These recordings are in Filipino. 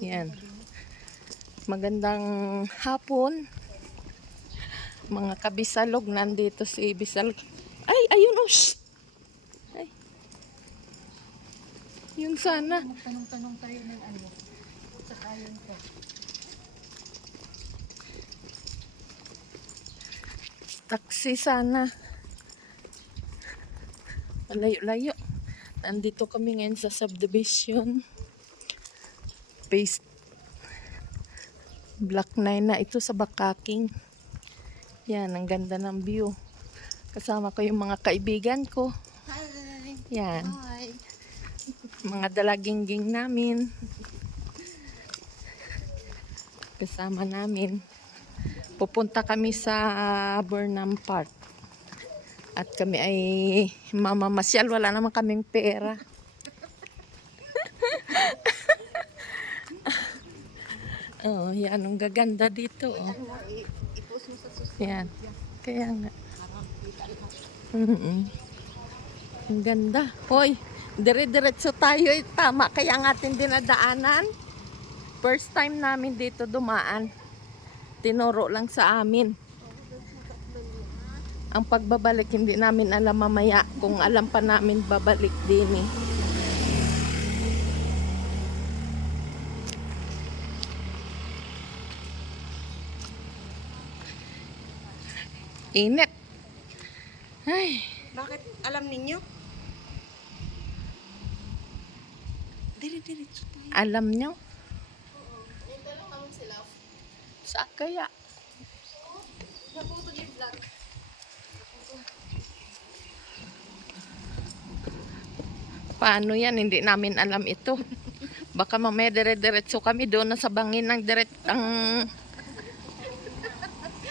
Yan. Magandang hapon. Mga kabisalog, nandito si Bisalog. Ay, ayun oh. Shh. Ay. Yun sana. Magtanong-tanong tayo ng ano. Sa kayan ko. Taxi sana. Malayo-layo. Nandito kami ngayon sa subdivision. Phase Block 9 na ito sa Bakaking. Yan, ang ganda ng view. Kasama ko yung mga kaibigan ko. Hi! Yan. Hi! Mga dalagingging namin. Kasama namin. Pupunta kami sa Burnham Park. At kami ay mamamasyal. Wala naman kaming pera. Oh, yan. Ang gaganda dito. Oh. Yan. Kaya nga. Ang ganda. Hoy, dire-diretso tayo. Tama. Kaya nga ating dinadaanan. First time namin dito dumaan. Tinuro lang sa amin. Ang pagbabalik, hindi namin alam mamaya. Kung alam pa namin, babalik din eh. Init. Ay. Bakit alam ninyo? Dire-diretso tayo. Alam nyo? Saan kaya? Paano yan? Hindi namin alam ito. Baka mamaya dire-diretso kami doon na sa bangin ng ang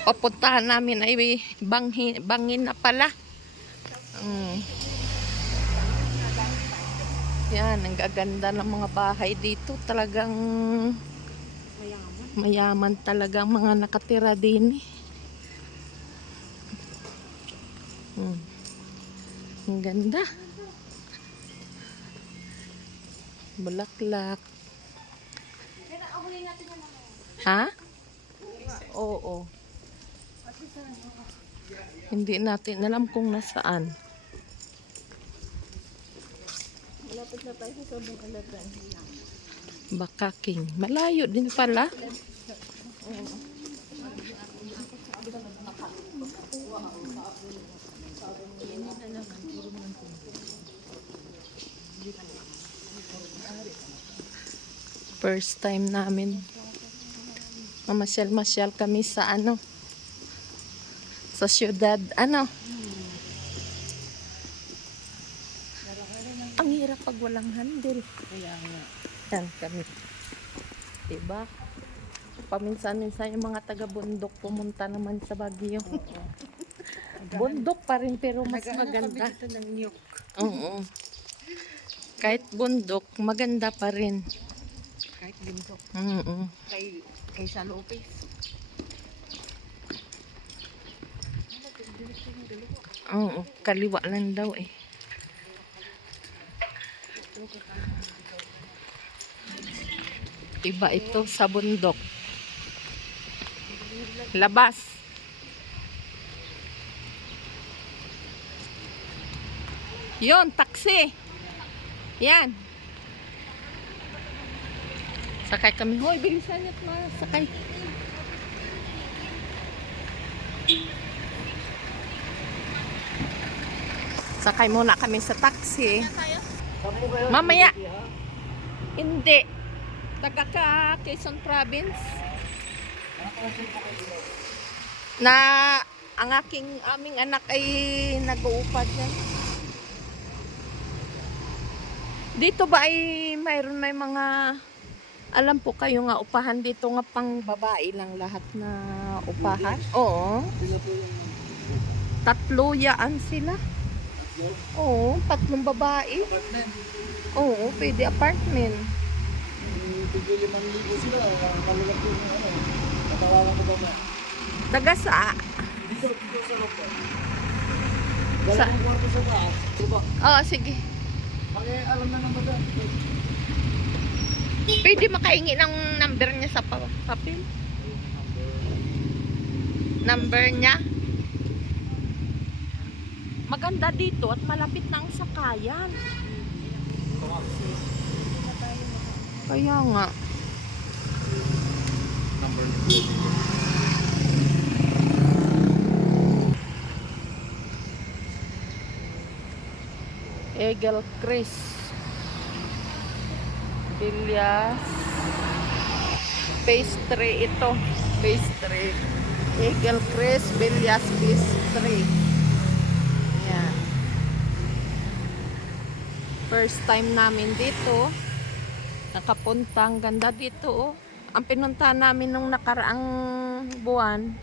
papuntahan namin ay bangin na pala. Yan, ang gaganda ng mga bahay dito. Talagang mayaman talaga ang mga nakatira din. Ang ganda. Bulaklak. Ha? Oo. Hindi natin alam kung nasaan. Malapit na tayo sa 7-Eleven. Bakaking. Malayo din pala. First time namin. Mamasyal-masyal kami sa ano. Sa syudad. Ano? Ang hirap pag walang handle. Kaya nga. Yan kami. Diba? Paminsan-minsan yung mga taga-bundok pumunta naman sa Baguio. Bundok pa rin pero mas maganda. Kami dito ng niyok. Oo. Kahit bundok, maganda pa rin. Kahit bundok. Oo. Kay San Lopez. Oo, kaliwa lang daw eh. Iba ito sa bundok. Labas. Yon, taxi. Yan. Sakay kami. Hoy, bilisan niyo at sakay. Sakay muna kami sa taxi. Mamaya. Hindi. Taga ka, Quezon Province. Na ang aming anak ay nag-uupad yan. Dito ba ay may mga alam po kayo nga upahan dito nga pang babae lang lahat na upahan? Oo. 3 yaan sila. Oo, 3 babae. Oo, pwede apartment. Tigil 5,000 sila, malulak yung ano, natawagan ko ba ba? Taga sa? Dito sa loob. Sa? Dalawang kwarto sa taas, diba? Oo, sige. Alam na ng baga. Pwede makaingi ng number niya sa papel. Number niya. Maganda dito at malapit na ang sakayan. Kaya nga. Number Eagle Chris. Villas. Pastry ito. Pastry. Eagle Chris Villas Pastry. Yan. First time namin dito. Nakapunta. Ang ganda dito. Oh. Ang pinuntahan namin nung nakaraang buwan,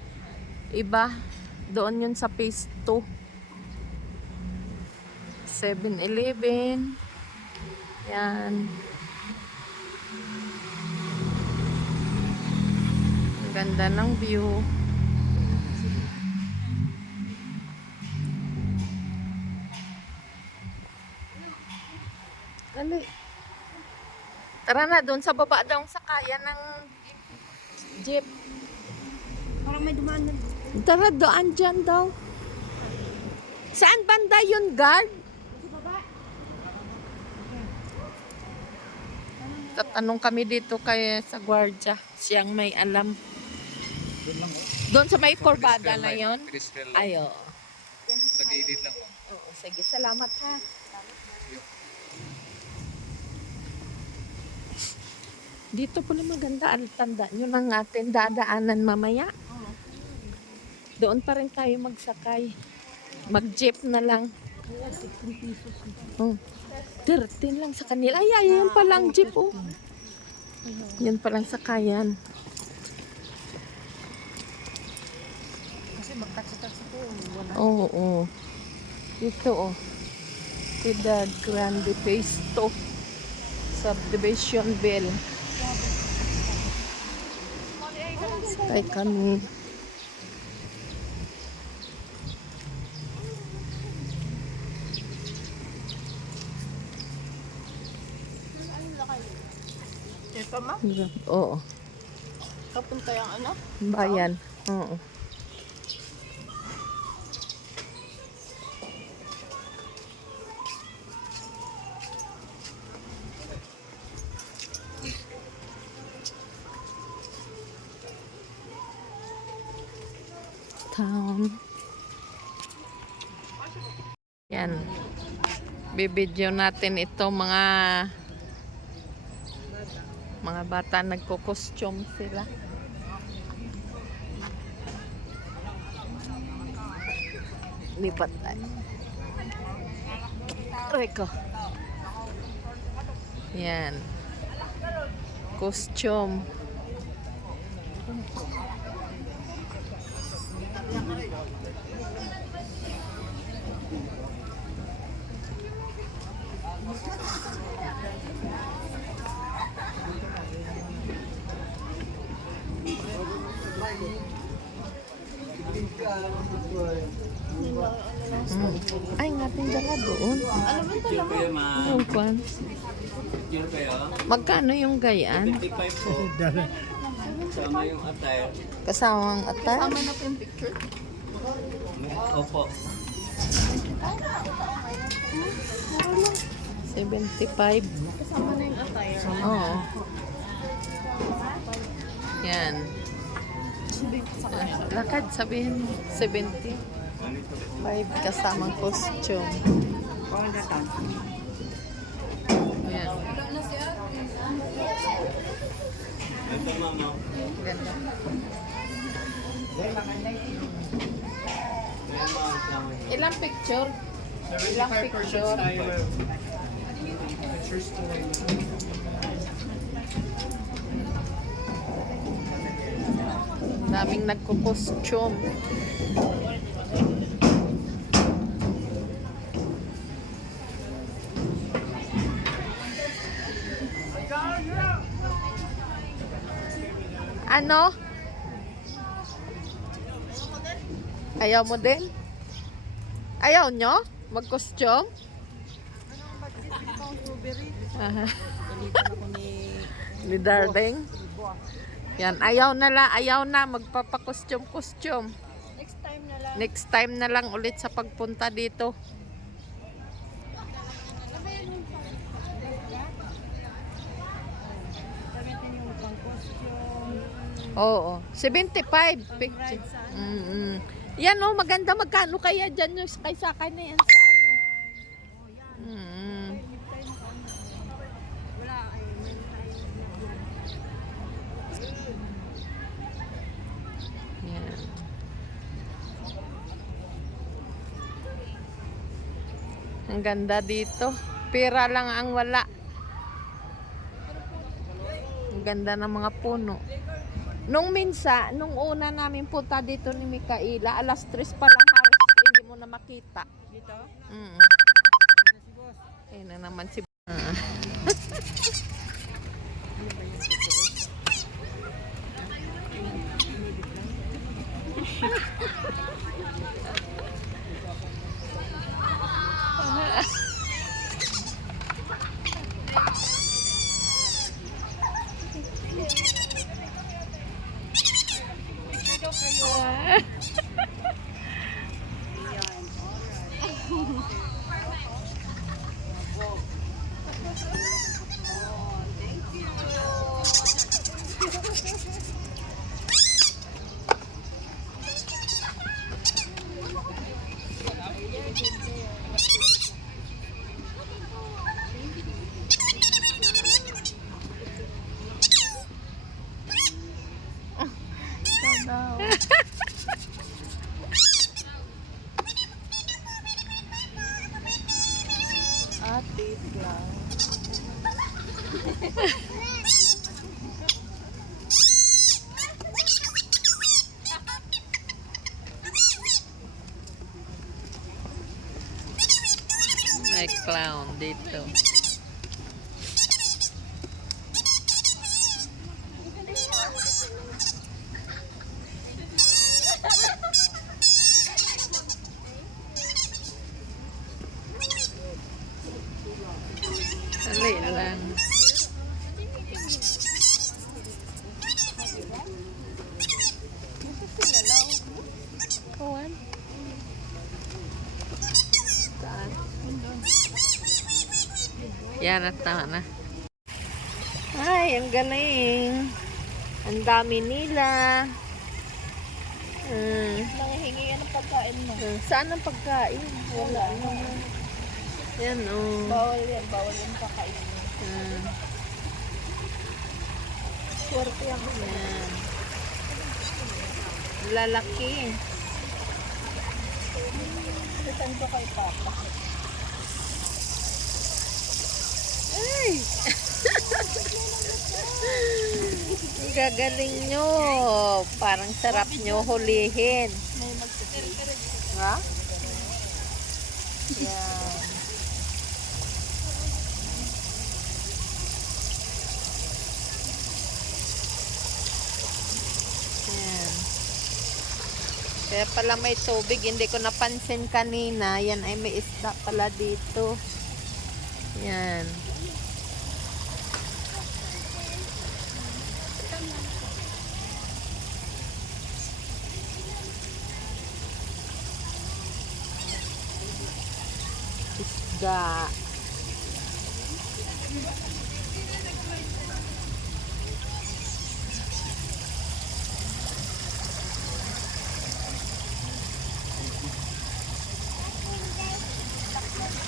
iba. Doon yun sa phase 2. 7-Eleven. Yan. Ang ganda ng view. Dali. Tara na, doon sa baba daw ang sakayan ng jeep. Parang may dumaan na. Tara, doon dyan daw. Saan banda yun, guard? Tatanong kami dito kay sa gwardya. Siyang may alam. Doon lang, oh. Doon sa may kurbada na yon. Cristel. Ay, oo. Sa gilid lang, oh. Oo, sige, salamat ha. Dito pala maganda. Ang tanda nyo ng ating dadaanan mamaya. Doon pa rin tayo magsakay. Mag-jeep na lang. Oh. 13 lang sa kanila. Ay, yan palang jeep, oh. Yan palang sakayan. Kasi magtaksi-taksi ko. Wala. Oo, oh. Dito, oh. Ciudad Grande Phase 2. Subdivision Bell. Sakay kami. Ito ma? Oo. Kapunta yung ano? Bayan. Oo. Town. Yan. Bibidyo natin ito mga bata nagko-costume sila. Lipat tayo. Reko. Yan. Costume. Ay, ngating dala doon. Ano ba ito lang? Yung kwan. Magkano yung gayaan? 55 po. Sama yung attire. Kasamang atal? Tama na po yung picture. Opo. 75. Kasama na yung attire. Oo. Yan. Lakad, sabihin mo. 75 kasamang costume. Yan. Ito mama. Ganda. Ilang picture? Ilang picture? Daming nagko-costume. Ano? Ayaw mo din? Ayaw nyo? Mag-costume? Aha. Dalitan ako ni Ni Darling. Yan, ayaw na magpapakostyum-kostyum. Next time na lang. Next time na lang ulit sa pagpunta dito. Gamitin yung pang costume. Oo, 75 picture. Yan oh, maganda. Magkano kaya dyan yung sakay-sakay na yan sa ano? Wala ay Yan. Ang ganda dito. Pera lang ang wala. Ang ganda ng mga puno. Nung una namin punta dito ni Mikaela, alas 3 pa lang halos hindi mo na makita. dito. Ayun na naman si Atis lang. may clown dito. Dali lang. Kuwan. Saan? Yan at tama na. Ay, ang galing. Ang dami nila. Nangihingi yan ng pagkain mo. Saan ang pagkain? Wala naman. Yan, oh. Bawal yan pakainin. Swerte ako. Yan. Lalaki. Saan ko kay Papa? Ay! Ang gagaling nyo. Parang sarap nyo hulihin. May magsisilip. Ha? Yan. Yan. Kaya pala may tubig. Hindi ko napansin kanina. Yan ay may isda pala dito. Yan. Isda.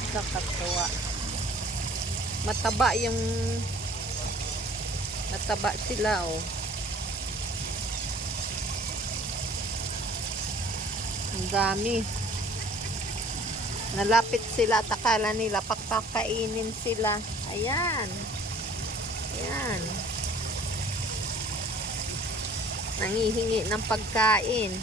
Nakakatuwa. Mataba sila, oh. Ang dami. Nalapit sila at akala nila pagkakainin sila. Ayan. Ayan. Nangihingi ng pagkain.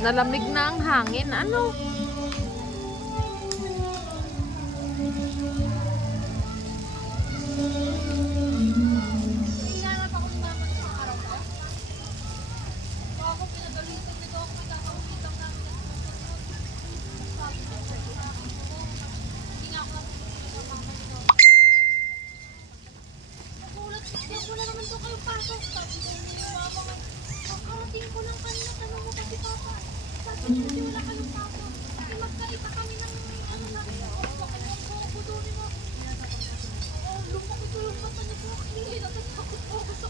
Nalamig na ang hangin. Ano? Wala naman daw kayong pasok. Sabi ko ni mama ko, kakarating ko lang kanina, tanong mo kasi papa. Sabi niya, hindi wala kayong pasok. Kasi magkaiba kami ng ano na, bakit ang kukudunin mo? Oo, lumaki ko yung mata niya po. Hindi, natatakot po ako sa